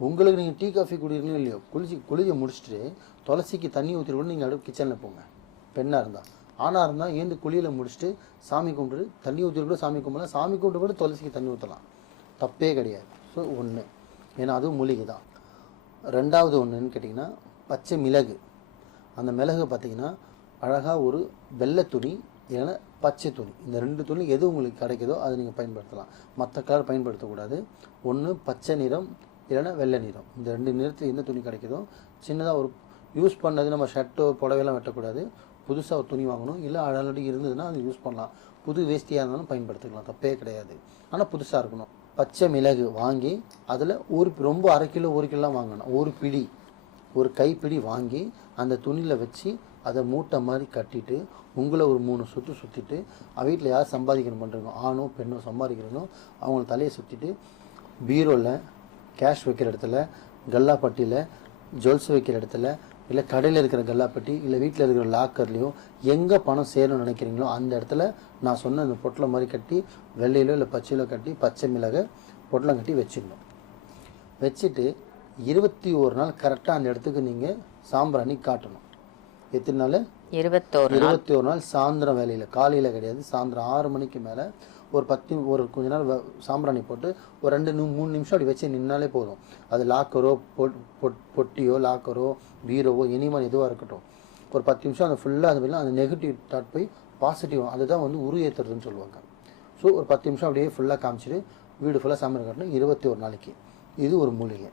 உங்களுக்கு நீங்கள் tea coffee குடிக்கிறீங்களோ இல்லையோ, குளிக்க முடிச்சுட்டு துளசிக்கு தண்ணி ஊற்றி கூட நீங்கள் அடுப்பு கிச்சனில் போங்க. பெண்ணாக இருந்தால். ஆணாக இருந்தால் ஏந்து குளியில் முடிச்சுட்டு சாமி கும்பிட்டு தண்ணி ஊற்றி கூட சாமி கும்பிடலாம். சாமி கும்பிட்டு கூட துளசிக்கு தண்ணி ஊற்றலாம், தப்பே கிடையாது. ஸோ ஒன்று, ஏன்னா அதுவும் மூலிகை தான். ரெண்டாவது ஒன்றுன்னு கேட்டிங்கன்னா பச்சை மிளகு. அந்த மிளகு பார்த்திங்கன்னா அழகாக ஒரு வெள்ளை துணி இல்லைன்னா பச்சை துணி, இந்த 2 துணி எது உங்களுக்கு கிடைக்குதோ அதை நீங்கள் பயன்படுத்தலாம். மற்ற கலர் பயன்படுத்தக்கூடாது. ஒன்று பச்சை நிறம் இல்லைன்னா வெள்ளை நிறம், இந்த 2 நிறத்தில் எந்த துணி கிடைக்குதோ சின்னதாக ஒரு யூஸ் பண்ணது, நம்ம ஷர்ட்டோ புடவையெல்லாம் வெட்டக்கூடாது. புதுசாக ஒரு துணி வாங்கணும். இல்லை ஆல்ரெடி இருந்ததுன்னா அது யூஸ் பண்ணலாம். புது வேஷ்டியாக இருந்தாலும் பயன்படுத்திக்கலாம், தப்பே கிடையாது. ஆனால் புதுசாக இருக்கணும். பச்சை மிளகு வாங்கி அதில் ரொம்ப 1/2 கிலோ 1 கிலோலாம் வாங்கணும். ஒரு கைப்பிடி வாங்கி அந்த துணியில் வச்சு அதை மூட்டை மாதிரி கட்டிட்டு உங்களை ஒரு 3 சுற்று சுற்றிட்டு வீட்டில் யார் சம்பாதிக்கணும் பண்ணுறீங்க, ஆணோ பெண்ணோ சம்பாதிக்கிறனோ அவங்கள தலையை சுற்றிட்டு பீரோவில், கேஷ் வைக்கிற இடத்துல, கல்லாப்பட்டியில், ஜுவல்ஸ் வைக்கிற இடத்துல, இல்லை கடையில் இருக்கிற கல்லாப்பட்டி, இல்லை வீட்டில் இருக்கிற லாக்கர்லேயும் எங்கே பணம் சேரணும்னு நினைக்கிறீங்களோ அந்த இடத்துல நான் சொன்ன அந்த பொட்டலை மாதிரி கட்டி வெள்ளையிலோ இல்லை பச்சையிலோ கட்டி பச்சை மிளகை பொட்டலம் கட்டி வச்சிடணும். வச்சுட்டு 21 நாள் கரெக்டாக அந்த இடத்துக்கு நீங்கள் சாம்பிராணி காட்டணும். எத்தனை நாள்? 21 நாள். சாயந்தரம் வேலையில், காலையில் கிடையாது, சாயந்தரம் 6 மணிக்கு மேலே ஒரு கொஞ்ச நாள் சாம்பிராணி போட்டு ஒரு 2-3 நிமிஷம் அப்படி வச்சு நின்னாலே போதும். அது லாக்கரோ பொட்டியோ லாக்கரோ பீரோவோ இனிமேல் எதுவாக இருக்கட்டும், ஒரு 10 நிமிஷம் அந்த ஃபுல்லாக அது அந்த நெகட்டிவ் தாட் போய் பாசிட்டிவ், அதுதான் வந்து உரு ஏற்றுறதுன்னு சொல்லுவாங்க. ஸோ ஒரு 10 நிமிஷம் அப்படியே ஃபுல்லாக காமிச்சிட்டு வீடு ஃபுல்லாக சாம்பிராணி காட்டணும் 21 நாளைக்கு. இது ஒரு மூலிகை.